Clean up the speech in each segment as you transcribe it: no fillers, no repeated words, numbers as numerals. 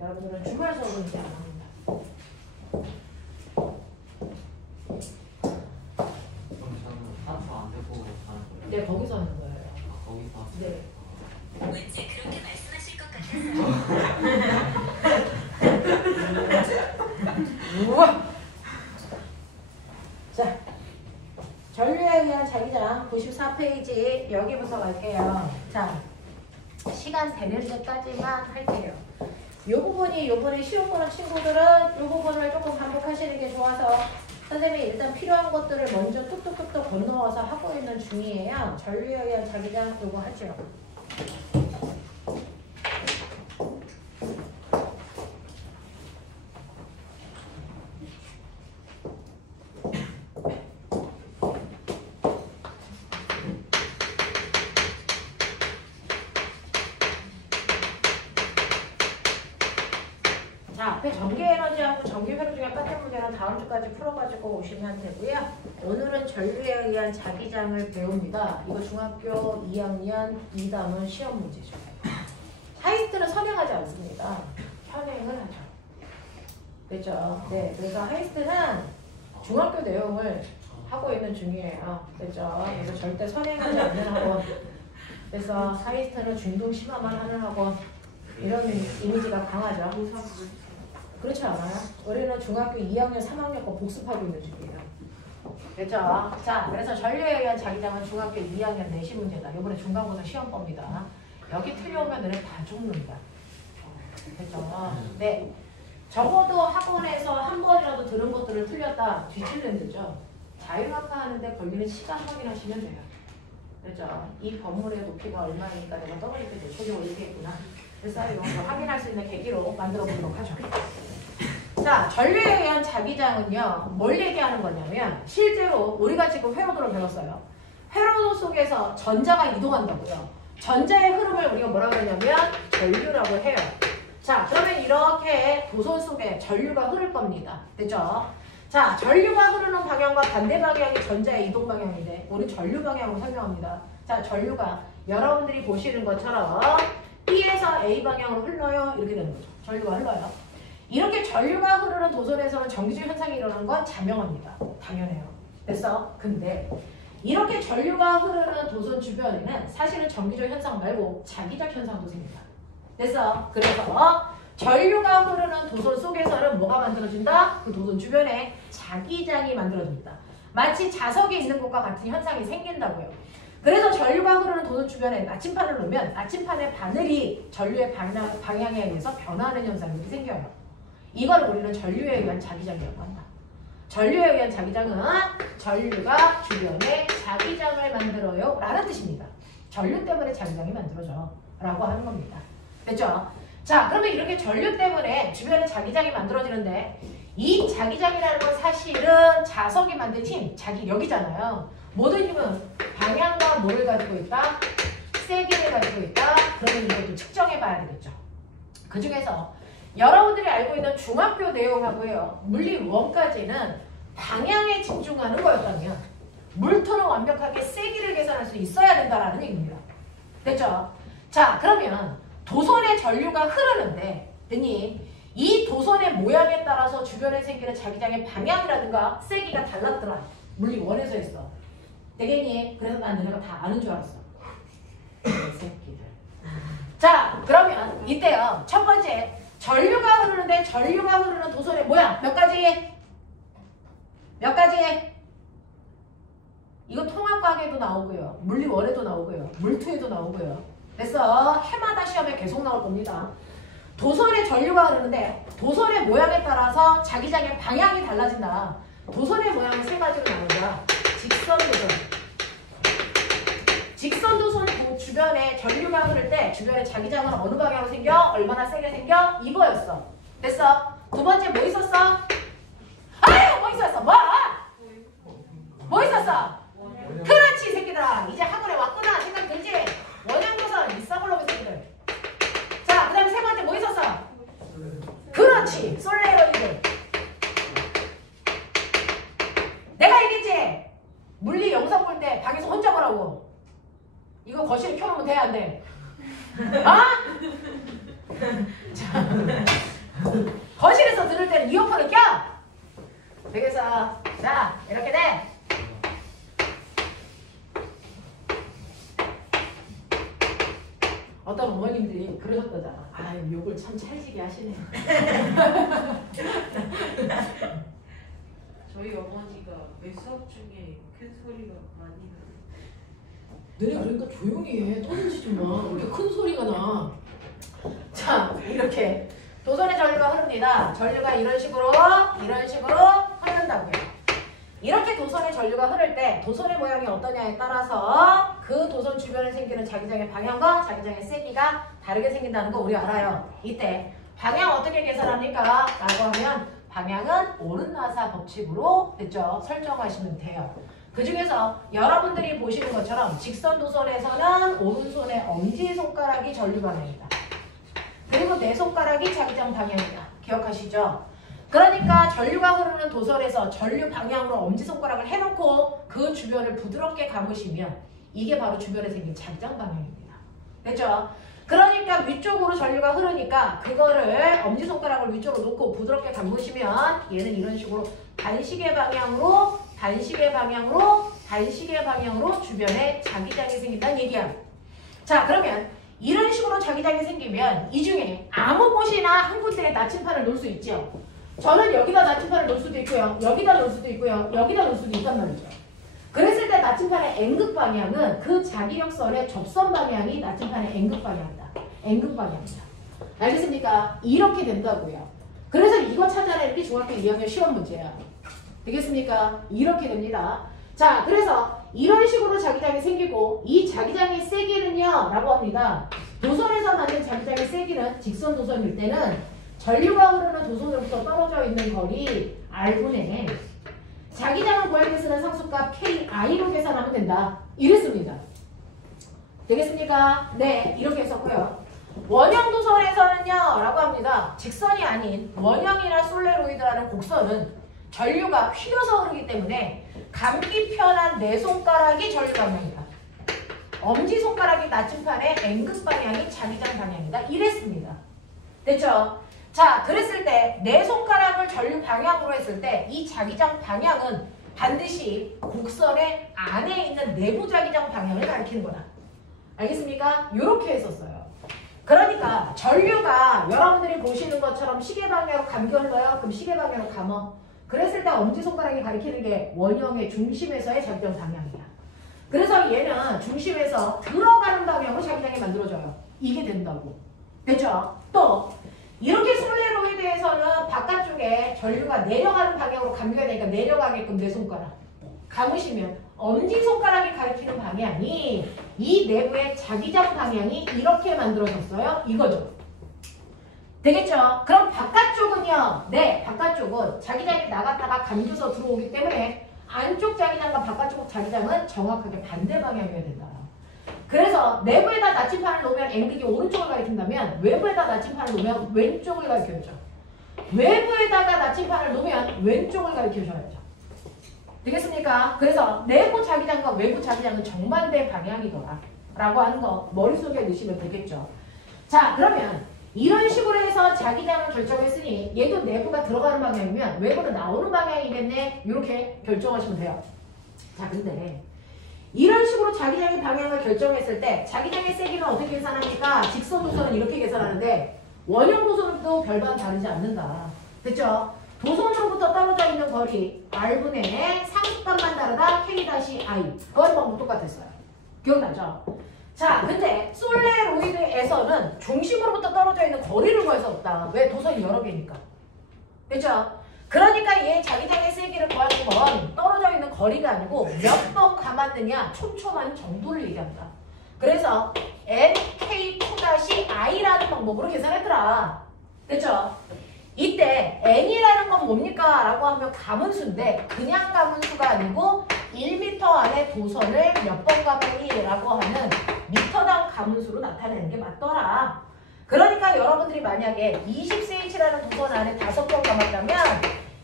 여러분들은 주말 수업은 이제 안 합니다. 그럼 저는 따로 안 듣고 하는 거예요? 네, 거기서 하는 거예요. 아, 거기서? 네. 왠지 그렇게 말씀하실 것 같아서. 우와! 자, 전류에 의한 자기장 94페이지 여기부터 갈게요. 자, 시간 되는 데까지만 할게요. 요 부분이 요번에 시험 보는 친구들은 요 부분을 조금 반복하시는 게 좋아서 선생님이 일단 필요한 것들을 먼저 뚝뚝뚝뚝 건너와서 하고 있는 중이에요. 전류에 의한 자기장 요거 하죠. 자, 앞에 전기에너지하고 전기회로 중에 같은 문제는 다음 주까지 풀어가지고 오시면 되고요. 오늘은 전류에 의한 자기장을 배웁니다. 이거 중학교 2학년 2단원 시험 문제죠. 하이스트는 선행하지 않습니다. 현행을 하죠. 그렇죠? 네, 그래서 하이스트는 중학교 내용을 하고 있는 중이에요. 그렇죠? 그래서 절대 선행하지 않는 학원. 그래서 하이스트는 중등 심화만 하는 학원. 이런 이미지가 강하죠. 그렇지 않아요? 우리는 중학교 2학년, 3학년 거 복습하고 있는 중이에요. 그렇죠? 자, 그래서 전류에 의한 자기장은 중학교 2학년 내시 문제다. 이번에 중간고사 시험법입니다. 여기 틀려오면 너네 다 죽는다. 그렇죠? 네. 적어도 학원에서 한 번이라도 들은 것들을 틀렸다. 뒤틀린드죠. 자율학과 하는데 걸리는 시간 확인하시면 돼요. 그렇죠? 이 건물의 높이가 얼마니까 내가 떠올릴 때 대초리 올리겠구나. 그래서 이런 거 확인할 수 있는 계기로 만들어 보도록 하죠. 자, 전류에 의한 자기장은요, 뭘 얘기하는 거냐면, 실제로 우리가 지금 회로도를 배웠어요. 회로도 속에서 전자가 이동한다고요. 전자의 흐름을 우리가 뭐라고 하냐면, 전류라고 해요. 자, 그러면 이렇게 도선 속에 전류가 흐를 겁니다. 됐죠? 자, 전류가 흐르는 방향과 반대 방향이 전자의 이동 방향인데, 우리 전류 방향으로 설명합니다. 자, 전류가 여러분들이 보시는 것처럼, B에서 A 방향으로 흘러요. 이렇게 되는 거죠. 전류가 흘러요. 이렇게 전류가 흐르는 도선에서는 정기적 현상이 일어나는 건 자명합니다. 당연해요. 됐어? 근데 이렇게 전류가 흐르는 도선 주변에는 사실은 정기적 현상 말고 자기적 현상도 생깁니다. 됐어? 그래서 전류가 흐르는 도선 속에서는 뭐가 만들어진다? 그 도선 주변에 자기장이 만들어집니다. 마치 자석이 있는 것과 같은 현상이 생긴다고요. 그래서 전류가 흐르는 도선 주변에 나침판을 놓으면 나침판의 바늘이 전류의 방향에 의해서 변화하는 현상이 생겨요. 이걸 우리는 전류에 의한 자기장이라고 한다. 전류에 의한 자기장은 전류가 주변에 자기장을 만들어요 라는 뜻입니다. 전류 때문에 자기장이 만들어져 라고 하는 겁니다. 됐죠? 자, 그러면 이렇게 전류 때문에 주변에 자기장이 만들어지는데 이 자기장이라는 건 사실은 자석이 만든 힘, 자기력이잖아요. 모든 힘은 방향과 뭐를 가지고 있다? 세기를 가지고 있다. 그러면 이것도 측정해 봐야 되겠죠. 그 중에서 여러분들이 알고 있는 중학교 내용하고요. 물리 1까지는 방향에 집중하는 거였다면 물토는 완벽하게 세기를 계산할 수 있어야 된다라는 얘기입니다. 됐죠? 자, 그러면 도선의 전류가 흐르는데 됐니? 이 도선의 모양에 따라서 주변에 생기는 자기장의 방향이라든가 세기가 달랐더라. 물리 1에서 했어. 되겠니? 그래서 난 너네가 다 아는 줄 알았어. 이 새끼들. 자, 그러면 이때요. 첫 번째, 전류가 흐르는데 전류가 흐르는 도선의 모양 몇 가지? 몇 가지? 이거 통합과학에도 나오고요. 물리 1에도 나오고요. 물투에도 나오고요. 그래서 해마다 시험에 계속 나올 겁니다. 도선의 전류가 흐르는데 도선의 모양에 따라서 자기장의 방향이 달라진다. 도선의 모양은 세 가지로 나온다. 직선 도선. 직선 도선 주변에 전류가 흐를 때 주변에 자기장은 어느 방향으로 생겨? 얼마나 세게 생겨? 이거였어. 됐어? 두 번째 뭐 있었어? 아유! 뭐 있었어? 뭐? 뭐 있었어? 그렇지, 이 새끼들아. 이제 학원에 왔구나. 생각 들지? 원형도선 있어볼로 새끼들. 자, 그 다음에 세 번째 뭐 있었어? 그렇지. 솔레로이드. 내가 얘기했지? 물리 영상 볼 때 방에서 혼자 보라고. 이거 거실에 켜놓으면 돼, 안 돼? 아? 자. 들을 때는 이어폰을 껴! 되겠어. 자, 이렇게 돼. 어떤 어머님들이 그러셨다잖아. 아유, 욕을 참 찰지게 하시네. 저희 어머니가 왜 수업 중에 큰 소리가 많이 나요. 너네 그러니까 조용히 해. 떠들지 마. 왜 이렇게 큰 소리가 나. 자, 이렇게 도선의 전류가 흐릅니다. 전류가 이런 식으로 흐른다고요. 이렇게 도선의 전류가 흐를 때 도선의 모양이 어떠냐에 따라서 그 도선 주변에 생기는 자기장의 방향과 자기장의 세기가 다르게 생긴다는 거 우리 알아요. 이때 방향 어떻게 계산합니까? 라고 하면 방향은 오른나사 법칙으로 됐죠? 설정하시면 돼요. 그 중에서 여러분들이 보시는 것처럼 직선 도선에서는 오른손의 엄지손가락이 전류 방향이다. 그리고 내 손가락이 자기장 방향이다. 기억하시죠? 그러니까 전류가 흐르는 도선에서 전류 방향으로 엄지손가락을 해놓고 그 주변을 부드럽게 감으시면 이게 바로 주변에 생긴 자기장 방향입니다. 됐죠? 그러니까 위쪽으로 전류가 흐르니까 그거를 엄지손가락을 위쪽으로 놓고 부드럽게 감으시면 얘는 이런 식으로 반시계 방향으로 주변에 자기장이 생긴다는 얘기야. 자, 그러면 이런 식으로 자기장이 생기면 이 중에 아무 곳이나 한 군데에 나침판을 놓을 수 있죠. 저는 여기다 나침판을 놓을 수도 있고요. 여기다 놓을 수도 있고요. 여기다 놓을 수도 있단 말이죠. 그랬을 때 나침판의 N극 방향은 그 자기력선의 접선 방향이 나침판의 N극 방향이다. N극 방향이다. 알겠습니까? 이렇게 된다고요. 그래서 이거 찾아내는 게 중학교 2학년 시험 문제야. 되겠습니까? 이렇게 됩니다. 자, 그래서 이런 식으로 자기장이 생기고 이 자기장의 세기는요 라고 합니다. 도선에서 만든 자기장의 세기는 직선 도선일 때는 전류가 흐르는 도선으로부터 떨어져 있는 거리 R분의 자기장을 구할 때 쓰는 상수값 KI로 계산하면 된다. 이랬습니다. 되겠습니까? 네, 이렇게 했었고요. 원형 도선에서는요 라고 합니다. 직선이 아닌 원형이나 솔레로이드라는 곡선은 전류가 휘어서 흐르기 때문에 감기 편한 내 손가락이 전류 방향이다. 엄지손가락이 나침판의 N극 방향이 자기장 방향이다. 이랬습니다. 됐죠? 자, 그랬을 때 내 손가락을 전류 방향으로 했을 때 이 자기장 방향은 반드시 곡선의 안에 있는 내부 자기장 방향을 가리키는 거다. 알겠습니까? 이렇게 했었어요. 그러니까 전류가 여러분들이 보시는 것처럼 시계 방향으로 감겨 흘러요. 그럼 시계 방향으로 감어. 그랬을 때 엄지손가락이 가리키는 게 원형의 중심에서의 자기장 방향이야. 그래서 얘는 중심에서 들어가는 방향으로 자기장이 만들어져요. 이게 된다고. 됐죠? 또 이렇게 솔레로이드에서는 바깥쪽에 전류가 내려가는 방향으로 감겨야 되니까 내려가게끔 내 손가락 감으시면 엄지손가락이 가리키는 방향이 이 내부의 자기장 방향이 이렇게 만들어졌어요. 이거죠. 되겠죠? 그럼 바깥쪽은요. 네, 바깥쪽은 자기장이 나갔다가 감겨서 들어오기 때문에 안쪽 자기장과 바깥쪽 자기장은 정확하게 반대 방향이어야 된다. 그래서 내부에다 나침판을 놓으면 N극이 오른쪽을 가리킨다면 외부에다 나침판을 놓으면 왼쪽을 가리켜야죠. 외부에다가 나침판을 놓으면 왼쪽을 가리켜줘야죠. 되겠습니까? 그래서 내부 자기장과 외부 자기장은 정반대 방향이더라 라고 하는 거 머릿속에 넣으시면 되겠죠. 자, 그러면 이런 식으로 해서 자기장을 결정했으니 얘도 내부가 들어가는 방향이면 외부는 나오는 방향이겠네. 이렇게 결정하시면 돼요. 자, 근데 이런 식으로 자기장의 방향을 결정했을 때 자기장의 세기는 어떻게 계산합니까? 직선 도선은 이렇게 계산하는데 원형 도선도 별반 다르지 않는다. 됐죠? 도선으로부터 떨어져 있는 거리 R분의 상수값만 다르다. K-I. 거리 방법 똑같았어요. 기억나죠? 자, 근데 솔레로이드에서는 중심으로부터 떨어져 있는 거리를 구해서 없다. 왜? 도선이 여러 개니까. 됐죠? 그러니까 얘 자기장의 세기를 구하는 건 떨어져 있는 거리가 아니고 몇 번 감았느냐 촘촘한 정도를 얘기한다. 그래서 NK2-I라는 방법으로 계산했더라. 됐죠? 이때 N이라는 건 뭡니까? 라고 하면 가문수인데 그냥 가문수가 아니고 1m 안에 도선을 몇 번 감으니? 라고 하는 미터당 가문수로 나타내는 게 맞더라. 그러니까 여러분들이 만약에 20cm라는 도선 안에 5번 감았다면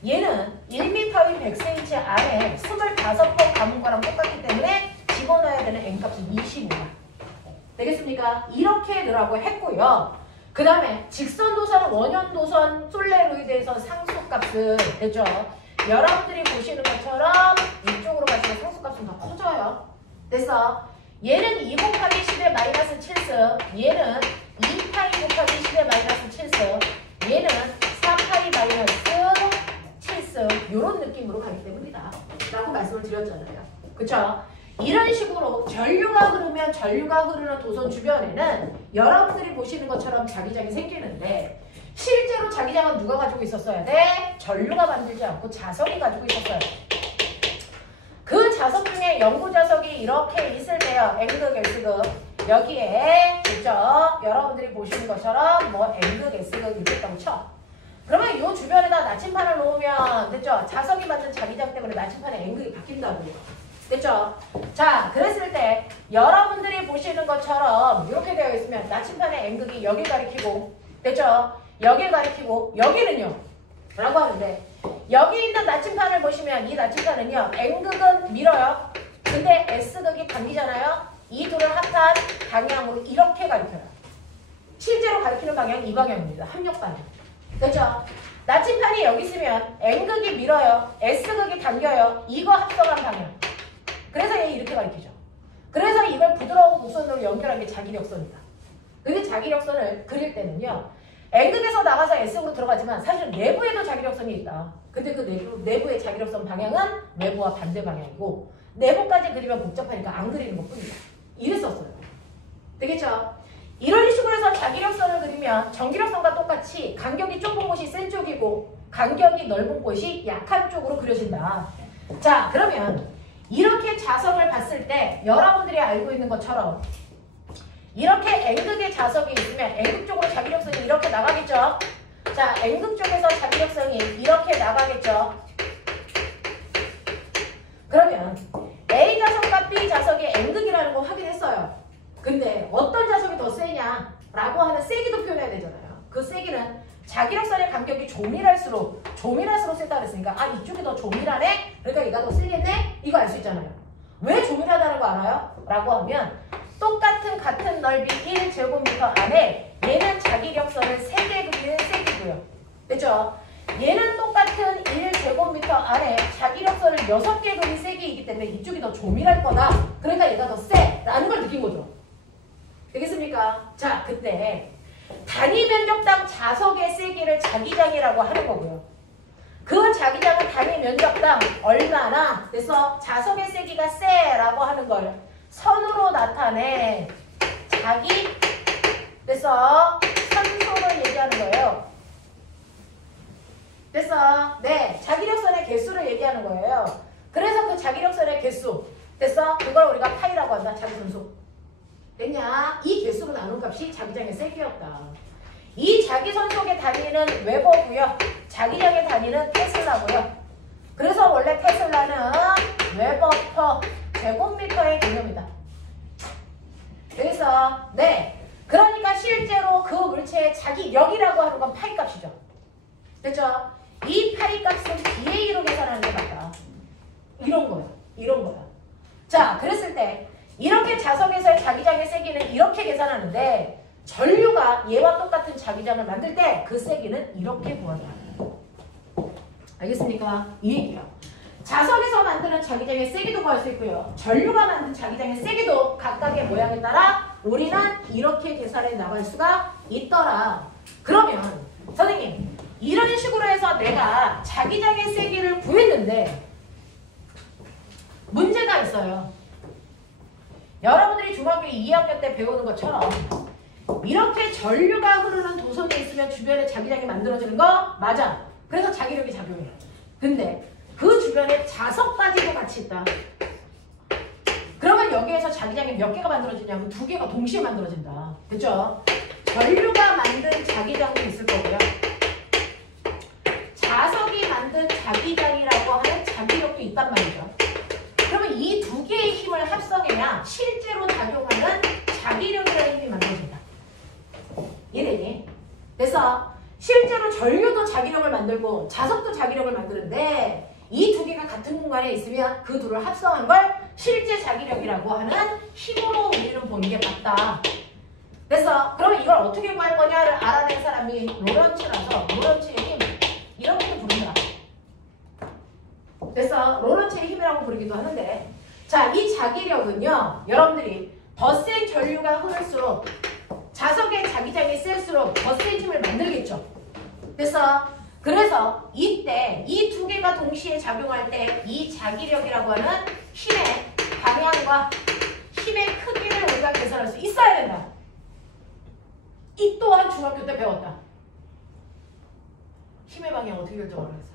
얘는 1m인 100cm 안에 25번 감은 거랑 똑같기 때문에 집어넣어야 되는 N값은 25다. 되겠습니까? 이렇게 넣으라고 했고요. 그 다음에 직선도선, 원형도선, 솔레로이드에서 상수값은 됐죠? 여러분들이 보시는 것처럼 이쪽으로 갈수록 상수값은 더 커져요. 됐어? 얘는 2 곱하기 10의 마이너스 7승, 얘는 2파이 곱하기 10의 마이너스 7승, 얘는 4파이 마이너스 7승 이런 느낌으로 가기 때문이다 라고 말씀을 드렸잖아요. 그쵸? 이런 식으로 전류가 흐르면 전류가 흐르는 도선 주변에는 여러분들이 보시는 것처럼 자기장이 생기는데 실제로 자기장은 누가 가지고 있었어야 돼? 전류가 만들지 않고 자석이 가지고 있었어요. 그 자석 중에 연구 자석이 이렇게 있을 때요. N극, S극 여기에 있죠. 여러분들이 보시는 것처럼 뭐 N극, S극 이렇게 있다고 쳐. 그러면 이 주변에다 나침판을 놓으면 됐죠? 자석이 만든 자기장 때문에 나침판의 N극이 바뀐다고요. 됐죠? 자, 그랬을 때 여러분들이 보시는 것처럼 이렇게 되어 있으면 나침판의 N극이 여기 가리키고 됐죠? 여기 가리키고 여기는요? 라고 하는데 여기 있는 나침판을 보시면 이 나침판은요 N극은 밀어요. 근데 S극이 당기잖아요. 이 둘을 합한 방향으로 이렇게 가리켜요. 실제로 가리키는 방향은 이 방향입니다. 합력 방향. 됐죠? 나침판이 여기 있으면 N극이 밀어요. S극이 당겨요. 이거 합성한 방향. 그래서 얘 이렇게 가리키죠. 그래서 이걸 부드러운 곡선으로 연결한 게 자기력선이다. 근데 자기력선을 그릴 때는요. N극에서 나가서 S극으로 들어가지만 사실은 내부에도 자기력선이 있다. 근데 그 내부의 자기력선 방향은 외부와 반대 방향이고 내부까지 그리면 복잡하니까 안 그리는 것 뿐이다. 이랬었어요. 되겠죠? 이런 식으로 해서 자기력선을 그리면 전기력선과 똑같이 간격이 좁은 곳이 센 쪽이고 간격이 넓은 곳이 약한 쪽으로 그려진다. 자, 그러면 이렇게 자석을 봤을 때 여러분들이 알고 있는 것처럼 이렇게 N극의 자석이 있으면 N극 쪽으로 자기력선이 이렇게 나가겠죠? 자, N극 쪽에서 자기력선이 이렇게 나가겠죠? 그러면 A 자석과 B 자석이 N극이라는 거 확인했어요. 근데 어떤 자석이 더 세냐라고 하는 세기도 표현해야 되잖아요. 그 세기는 자기력선의 간격이 조밀할수록 세다 그랬으니까 아 이쪽이 더 조밀하네? 그러니까 얘가 더 세겠네? 이거 알 수 있잖아요. 왜 조밀하다는 거 알아요? 라고 하면 같은 넓이 1제곱미터 안에 얘는 자기력선을 3개 그리는 세기고요. 됐죠? 얘는 똑같은 1제곱미터 안에 자기력선을 6개 그린 세기이기 때문에 이쪽이 더 조밀할 거다. 그러니까 얘가 더 세 라는 걸 느낀 거죠. 되겠습니까? 자, 그때 단위 면적당 자석의 세기를 자기장이라고 하는 거고요. 그 자기장은 단위 면적당 얼마나 그래서 자석의 세기가 세라고 하는 걸 선으로 나타내 자기 그래서 산소를 얘기하는 거예요. 됐어? 네, 자기력선의 개수를 얘기하는 거예요. 그래서 그 자기력선의 개수 됐어? 그걸 우리가 파이라고 한다. 자기선수. 됐냐? 이 개수로 나눈 값이 자기장의 세기였다. 이 자기선속의 단위는 웨버고요. 자기장의 단위는 테슬라고요. 그래서 원래 테슬라는 웨버 퍼 제곱미터의 개념이다. 그래서 네, 그러니까 실제로 그 물체의 자기력이라고 하는 건 파이 값이죠. 됐죠? 이 파이 값은 BA로 계산하는 게 맞다. 이런 거야. 이런 거야. 자, 그랬을 때 이렇게 자석에서의 자기장의 세기는 이렇게 계산하는데 전류가 얘와 똑같은 자기장을 만들 때 그 세기는 이렇게 구한다. 알겠습니까? 이 얘기예요. 자석에서 만드는 자기장의 세기도 구할 수 있고요. 전류가 만든 자기장의 세기도 각각의 모양에 따라 우리는 이렇게 계산해 나갈 수가 있더라. 그러면 선생님 이런 식으로 해서 내가 자기장의 세기를 구했는데 문제가 있어요. 여러분들이 중학교 2학년 때 배우는 것처럼 이렇게 전류가 흐르는 도선이 있으면 주변에 자기장이 만들어지는 거 맞아. 그래서 자기력이 작용해. 근데 그 주변에 자석까지도 같이 있다. 그러면 여기에서 자기장이 몇 개가 만들어지냐면 2개가 동시에 만들어진다. 됐죠? 전류가 만든 자기장도 있을 거고요. 자석이 만든 자기장이라고 하는 자기력도 있단 말이죠. 그러면 이 2개의 힘을 합성해야 실제로 작용하는 자기력이라는 힘이 만들어진다. 이해되니? 그래서 실제로 전류도 자기력을 만들고 자석도 자기력을 만드는데 이 2개가 같은 공간에 있으면 그 둘을 합성한 걸 실제 자기력이라고 하는 힘으로 우리는 보는 게 맞다. 됐어? 그러면 이걸 어떻게 구할 거냐를 알아낸 사람이 로런츠라서 로런츠의 힘 이렇게도 부른다. 됐어? 로런츠의 힘이라고 부르기도 하는데 자, 이 자기력은요. 여러분들이 더 센 전류가 흐를수록 자석의 자기장이 셀수록 더 센 힘을 만들겠죠. 됐어? 그래서 이때 이 두 개가 동시에 작용할 때 이 자기력이라고 하는 힘의 방향과 힘의 크기를 우리가 계산할 수 있어야 된다. 이 또한 중학교 때 배웠다. 힘의 방향 어떻게 결정하라고 했어?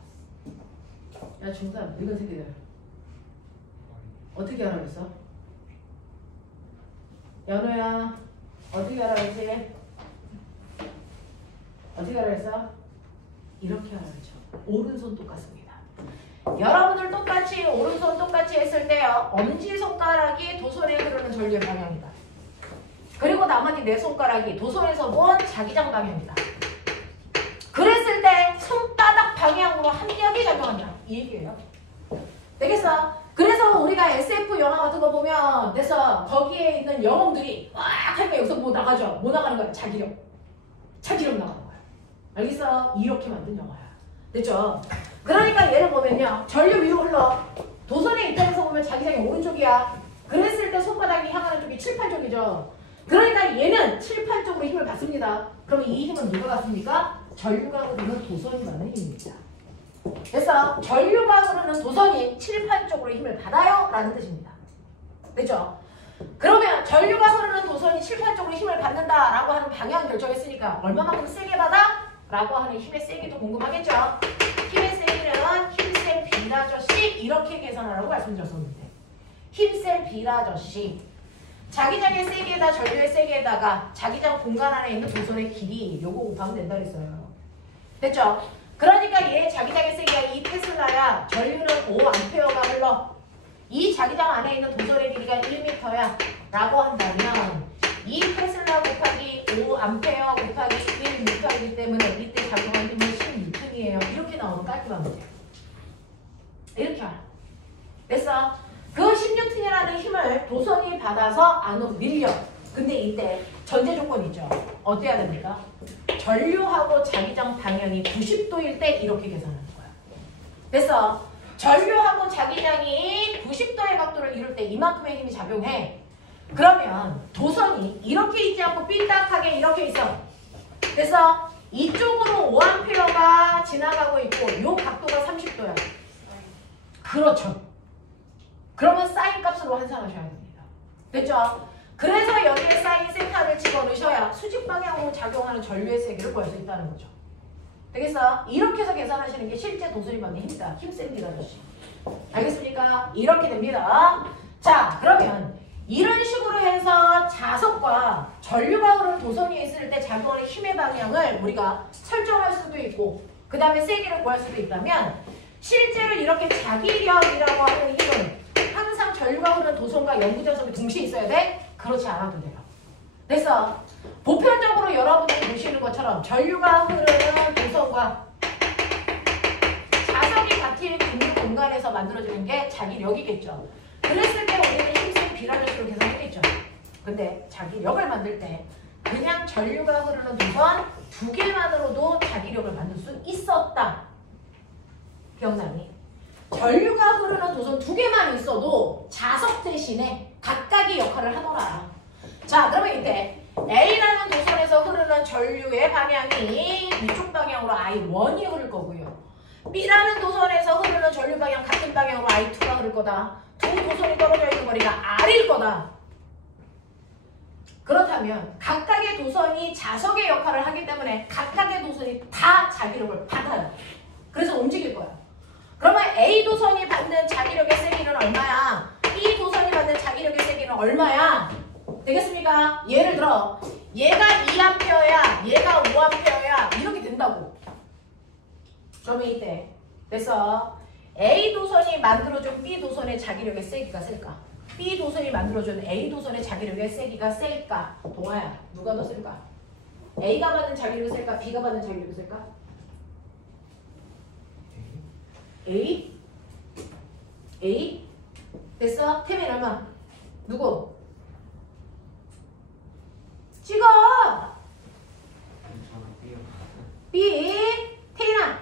야 중3 늙은 새끼들 어떻게 하라고 했어? 연우야 어떻게 하라고 했지? 어떻게 하라고 했어? 이렇게 하라고 했죠. 오른손 똑같습니다. 여러분들 똑같이 오른손 똑같이 했을 때요. 엄지손가락이 도손에 흐르는 전류의 방향이다. 그리고 나머지 네 손가락이 도손에서 본 자기장 방향이다. 그랬을 때 손바닥 방향으로 합력이 작용한다. 이 얘기예요. 되겠어? 그래서 우리가 SF 영화 같은 거 보면 그래서 거기에 있는 영웅들이 막 하면 여기서 뭐 나가죠? 뭐 나가는 거야? 자기력. 자기력 나가는 거야. 알겠어? 이렇게 만든 영화야. 됐죠? 그러니까 얘를 보면요. 전류 위로 흘러. 도선의 입장에서 보면 자기장이 오른쪽이야. 그랬을 때 손바닥이 향하는 쪽이 칠판 쪽이죠. 그러니까 얘는 칠판 쪽으로 힘을 받습니다. 그러면 이 힘은 누가 받습니까? 전류가 흐르는 도선이 받는 힘입니다. 그래서 전류가 흐르는 도선이 칠판 쪽으로 힘을 받아요 라는 뜻입니다. 됐죠? 그러면 전류가 흐르는 도선이 칠판 쪽으로 힘을 받는다라고 하는 방향 결정했으니까 얼마만큼 세게 받아? 라고 하는 힘의 세기도 궁금하겠죠? 힘의 세기는 힘센 비라저씨 이렇게 계산하라고 말씀드렸었는데 힘센 비라저씨 자기장의 세기에다 전류의 세기에다가 자기장 공간 안에 있는 도선의 길이 요거 곱하면 된다 그랬어요. 됐죠? 그러니까 얘 자기장의 세기가 이 테슬라야 전류는 5A가 흘러 이 자기장 안에 있는 도선의 길이가 1m야 라고 한다면 이 테슬라 곱하기 5A 곱하기 1m이기 때문에 이때 작용한 힘은 16N이에요. 이렇게 나오면 깔끔한 거예요. 이렇게 알아. 됐어? 그 16N이라는 힘을 도선이 받아서 안으로 밀려. 근데 이때 전제 조건이 있죠. 어때야 됩니까? 전류하고 자기장 방향이 90도일 때 이렇게 계산하는 거야. 됐어? 전류하고 자기장이 90도의 각도를 이룰 때 이만큼의 힘이 작용해. 그러면 도선이 이렇게 있지 않고 삐딱하게 이렇게 있어. 그래서 이쪽으로 5A가 지나가고 있고 이 각도가 30도야. 그렇죠. 그러면 사인 값으로 환산하셔야 됩니다. 됐죠? 그래서 여기에 사인 세타를 집어넣으셔야 수직 방향으로 작용하는 전류의 세기를 구할 수 있다는 거죠. 되겠어? 이렇게 해서 계산하시는 게 실제 도선이 받는 힘이다. 힘셉니다, 아저씨. 알겠습니까? 이렇게 됩니다. 자, 그러면 이런 식으로 해서 자석과 전류가 흐르는 도선이 있을 때 작용하는 힘의 방향을 우리가 설정할 수도 있고 그 다음에 세기를 구할 수도 있다면 실제로 이렇게 자기력이라고 하는 힘은 항상 전류가 흐르는 도선과 영구자석이 동시에 있어야 돼? 그렇지 않아도 돼요. 그래서 보편적으로 여러분들이 보시는 것처럼 전류가 흐르는 도선과 자석이 같은 공간에서 만들어지는 게 자기력이겠죠. 그랬을 때 우리는 힘센 비라저씨로 계산하겠죠. 근데 자기력을 만들 때 그냥 전류가 흐르는 도선 두 개만으로도 자기력을 만들 수 있었다. 기억나니? 전류가 흐르는 도선 두 개만 있어도 자석 대신에 각각의 역할을 하더라. 자, 그러면 이때 A라는 도선에서 흐르는 전류의 방향이 이쪽 방향으로 I1이 흐를 거고요. B라는 도선에서 흐르는 전류 방향 같은 방향으로 I2가 흐를 거다. 두 도선이 떨어져 있는 거리가 R일 거다. 그렇다면 각각의 도선이 자석의 역할을 하기 때문에 각각의 도선이 다 자기력을 받아요. 그래서 움직일 거야. 그러면 A 도선이 받는 자기력의 세기는 얼마야? B 도선이 받는 자기력의 세기는 얼마야? 되겠습니까? 예를 들어 얘가 2A야, 얘가 5A야 이렇게 된다고. 그러면 이때 그래서 A 도선이 만들어준 B 도선의 자기력의 세기가 셀까? B 도선이 만들어준 A 도선의 자기력의 세기가 셀까? 동아야, 누가 더 셀까? A가 받는 자기력이 셀까? B가 받는 자기력이 셀까? A? A? 됐어? 태민 얼마? 누구? 찍어. 저는 B요. B. 태인아.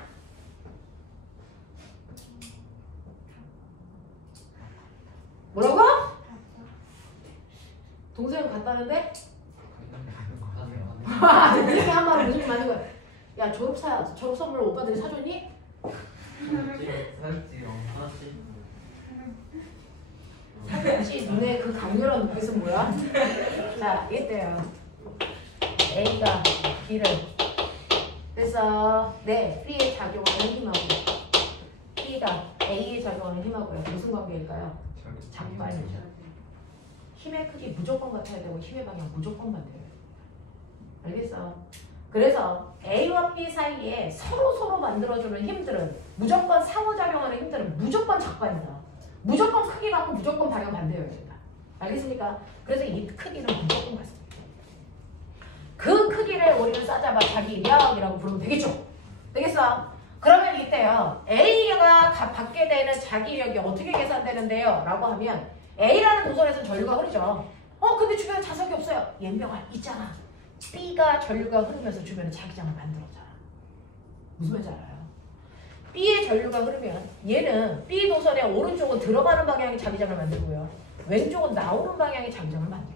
뭐라고? 동생은 갔다는데? 동생이 한 말은 무슨 맞는 거야? 야 졸업 선물 오빠들이 사줬니? 사였지 엄청 사줬지. 눈에 그 강렬한 눈빛은 뭐야? 자 이때요. A가 B를 그래서 네 B에 작용하는 힘하고 B가 A에 작용하는 힘하고요. 무슨 관계일까요? 장반이죠. 힘의 크기 무조건 같아야 되고 힘의 방향 무조건 같아요. 알겠어? 그래서 A와 B 사이에 서로 만들어주는 힘들은 무조건 상호작용하는 힘들은 무조건 적반이다. 무조건 크기 같고 무조건 방향 반대여야 된다. 알겠습니까? 그래서 이 크기는 무조건 같습니다. 그 크기를 우리는 싸잡아 자기력이라고 부르면 되겠죠? 되겠어? 그러면 이때요. A가 받게 되는 자기력이 어떻게 계산되는데요? 라고 하면 A라는 노선에서 전류가 흐르죠. 근데 주변에 자석이 없어요. 연병아 있잖아. B가 전류가 흐르면서 주변에 자기장을 만들었잖아. 무슨 말인지 알아요? B의 전류가 흐르면 얘는 B 노선의 오른쪽은 들어가는 방향의 자기장을 만들고요. 왼쪽은 나오는 방향의 자기장을 만들어요.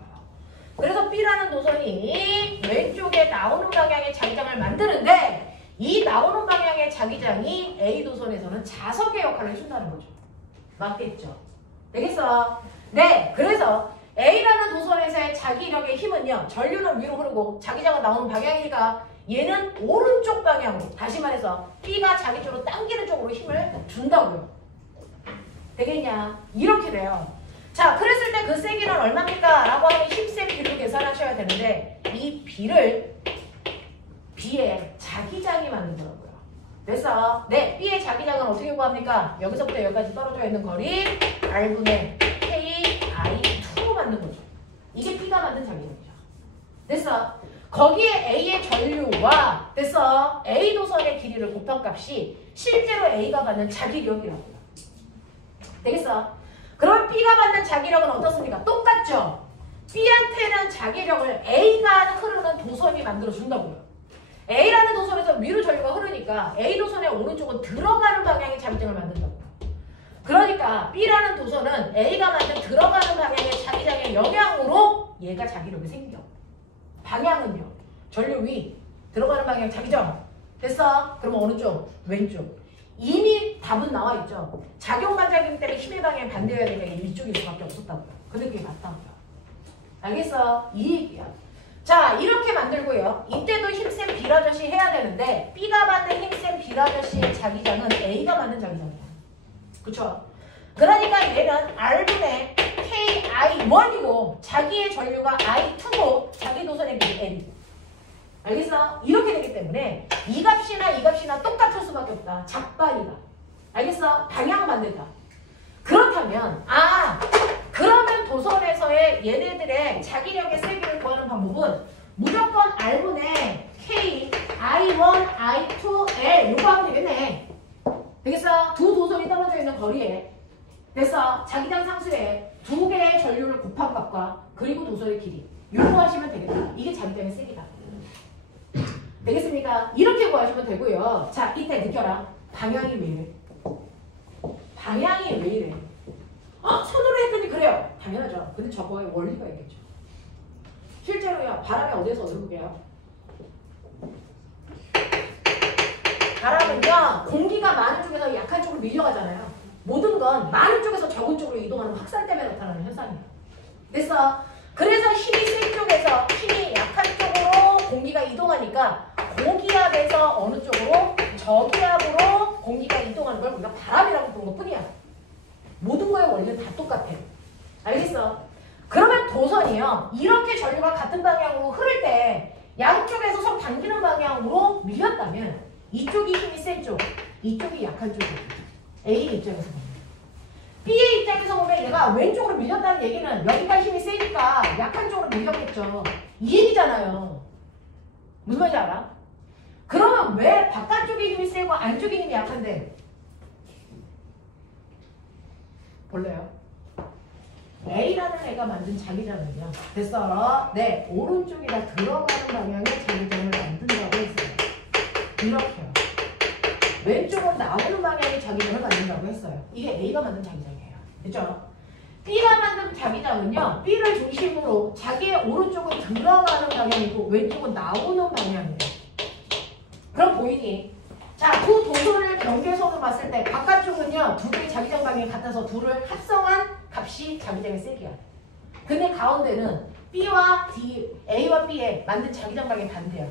그래서 B라는 노선이 왼쪽에 나오는 방향의 자기장을 만드는데 이 나오는 방향의 자기장이 A 노선에서는 자석의 역할을 해준다는 거죠. 맞겠죠? 되겠어? 네, 그래서 A라는 도선에서의 자기력의 힘은요. 전류는 위로 흐르고 자기장은 나오는 방향이니까 얘는 오른쪽 방향으로 다시 말해서 B가 자기 쪽으로 당기는 쪽으로 힘을 준다고요. 되겠냐? 이렇게 돼요. 자, 그랬을 때 그 세기는 얼마입니까? 라고 하면 힘센 B를 계산하셔야 되는데 이 B를 B의 자기장이 만들더라고요. 그래서 네, B의 자기장은 어떻게 구합니까? 여기서부터 여기까지 떨어져 있는 거리 R분의 KI2로 만든 거죠. 이게 B가 만든 자기장이죠. 됐어? 거기에 A의 전류와 됐어? A 도선의 길이를 곱한 값이 실제로 A가 받는 자기력이라고요. 되겠어? 그럼 B가 받는 자기력은 어떻습니까? 똑같죠? B한테는 자기력을 A가 흐르는 도선이 만들어준다고요. A라는 도선에서 위로 전류가 흐르니까 A 도선의 오른쪽은 들어가는 방향의 자기장을 만든다고요. 그러니까 B라는 도선은 A가 만든 들어가는 방향의 자기장의 영향으로 얘가 자기력이 생겨. 방향은요. 전류 위, 들어가는 방향 자기장. 됐어? 그러면 어느 쪽? 왼쪽. 이미 답은 나와 있죠. 작용 반작용 때문에 힘의 방향이 반대여야 되니까 이쪽일 수밖에 없었다고요. 근데 그게 맞다고요. 알겠어? 이 얘기야. 자, 이렇게 만들고요. 이때도 힘센 B라저씨 해야 되는데 B가 받는 힘센 B라저씨의 자기장은 A가 받는 자기장이야. 그쵸? 그러니까 얘는 R분의 KI1이고 자기의 전류가 I2고 자기 도선의 길이 L. 알겠어? 이렇게 되기 때문에 이 값이나 똑같을 수밖에 없다. 작반이다. 알겠어? 방향 반대다. 그렇다면 그러면 도선에서의 얘네들의 자기력의 세기를 구하는 방법은 무조건 R분의 K, I1, I2, L 요거 하면 되겠네. 되겠어? 두 도선이 떨어져 있는 거리에 됐어? 자기장 상수에 두 개의 전류를 곱한 값과 그리고 도선의 길이 요거 하시면 되겠다. 이게 자기장의 세기다. 되겠습니까? 이렇게 구하시면 되고요. 자, 이때 느껴라. 방향이 왜 이래? 방향이 왜 이래? 손으로 했더니 그래요. 당연하죠. 근데 저거에 원리가 있겠죠. 실제로요. 바람이 어디에서 어디로 가요? 바람은요. 공기가 많은 쪽에서 약한 쪽으로 밀려가잖아요. 모든 건 많은 쪽에서 적은 쪽으로 이동하는 확산 때문에 나타나는 현상이에요. 됐어? 그래서 힘이 센 쪽에서 힘이 약한 쪽으로 공기가 이동하니까 고기압에서 어느 쪽으로? 저기압으로 공기가 이동하는 걸 우리가 바람이라고 부르는 것 뿐이야. 모든 거의 원리는 다 똑같아. 알겠어? 그러면 도선이요. 이렇게 전류가 같은 방향으로 흐를 때 양쪽에서 서로 당기는 방향으로 밀렸다면 이쪽이 힘이 센 쪽, 이쪽이 약한 쪽이에요. A의 입장에서 보면. B의 입장에서 보면 얘가 왼쪽으로 밀렸다는 얘기는 여기가 힘이 세니까 약한 쪽으로 밀렸겠죠. 이 얘기잖아요. 무슨 말인지 알아? 그러면 왜 바깥쪽의 힘이 세고 안쪽의 힘이 약한데? 볼래요? A라는 애가 만든 자기장은요. 됐어. 네, 오른쪽에다 들어가는 방향의 자기장을 만든다고 했어요. 이렇게요. 왼쪽은 나오는 방향의 자기장을 만든다고 했어요. 이게 A가 만든 자기장이에요. 됐죠? B가 만든 자기장은요. B를 중심으로 자기의 오른쪽은 들어가는 방향이고 왼쪽은 나오는 방향이에요. 그럼 보이니? 자, 두 도선을 경계선으로 봤을 때 바깥쪽은요. 두 개의 자기장 방향이 같아서 둘을 합성한 값이 자기장의 세기야. 근데 가운데는 B와 D, A와 B의 만든 자기장 방향이 반대야.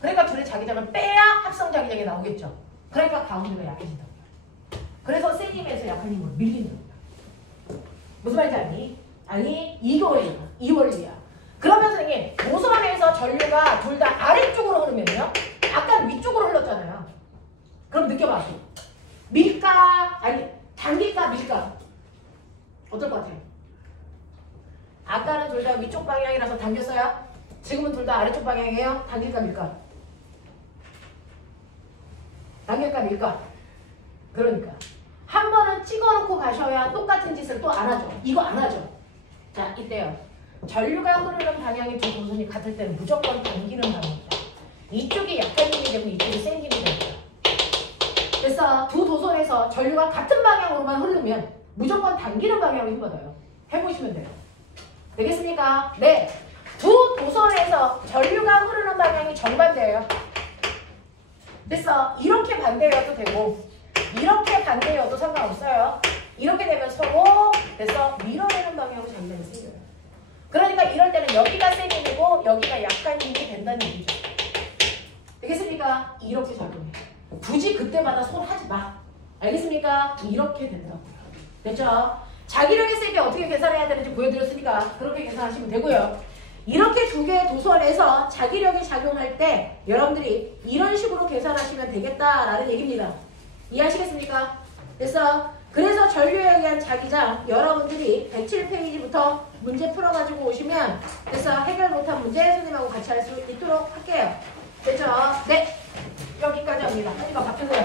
그러니까 둘의 자기장을 빼야 합성 자기장이 나오겠죠. 그러니까 가운데가 약해진다고요. 그래서 센 힘에서 약한 힘으로 밀린다고요. 무슨 말인지 아니? 아니, 이거 원리야. 이 원리야. 그러면 선생님, 도선에서 전류가 둘 다 아래쪽으로 흐르면요. 아까 위쪽으로 흘렀잖아요. 그럼 느껴봐. 밀까? 아니, 당길까? 밀까? 어떨 것 같아요? 아까는 둘 다 위쪽 방향이라서 당겼어요? 지금은 둘 다 아래쪽 방향이에요? 당길까? 밀까? 당길까? 밀까? 그러니까. 한 번은 찍어놓고 가셔야 똑같은 짓을 또 안 하죠. 이거 안 하죠. 자, 이때요. 전류가 흐르는 방향이 두 도선이 같을 때는 무조건 당기는 방향이다. 이쪽이 약한 힘이 되고 이쪽이 센 힘이 됩니다. 그래서 두 도선에서 전류가 같은 방향으로만 흐르면 무조건 당기는 방향으로 힘받아요. 해보시면 돼요. 되겠습니까? 네. 두 도선에서 전류가 흐르는 방향이 정반대예요. 그래서 이렇게 반대여도 되고 이렇게 반대여도 상관없어요. 이렇게 되면 서로 그래서 밀어내는 방향으로 자기장이 생겨요. 그러니까 이럴 때는 여기가 센 힘이고 여기가 약한 힘이 된다는 얘기죠. 되겠습니까? 이렇게 작용해. 굳이 그때마다 손 하지 마. 알겠습니까? 이렇게 된다고요. 됐죠? 자기력의 세기 어떻게 계산해야 되는지 보여드렸으니까 그렇게 계산하시면 되고요. 이렇게 두 개의 도선에서 자기력이 작용할 때 여러분들이 이런 식으로 계산하시면 되겠다라는 얘기입니다. 이해하시겠습니까? 그래서 전류에 의한 자기장 여러분들이 107페이지부터 문제 풀어가지고 오시면 해결 못한 문제 선생님하고 같이 할 수 있도록 할게요. 됐죠? 네. 여기까지 합니다. 하지마 바꾸세요.